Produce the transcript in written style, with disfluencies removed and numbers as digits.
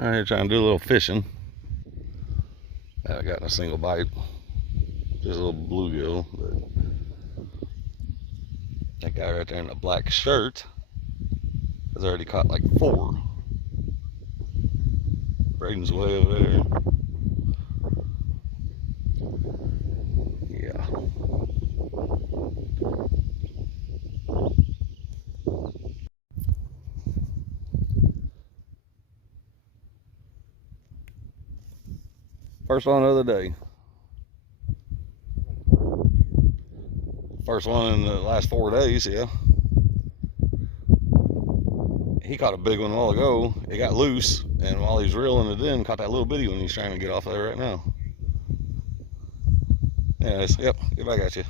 Alright, trying to do a little fishing. I got a single bite. Just a little bluegill. But that guy right there in the black shirt has already caught like 4. Braden's way over there. Yeah. First one of the day. First one in the last 4 days, yeah. He caught a big one a while ago. It got loose, and while he's reeling it in, caught that little bitty one he's trying to get off there right now. Anyways, yep, get back at you.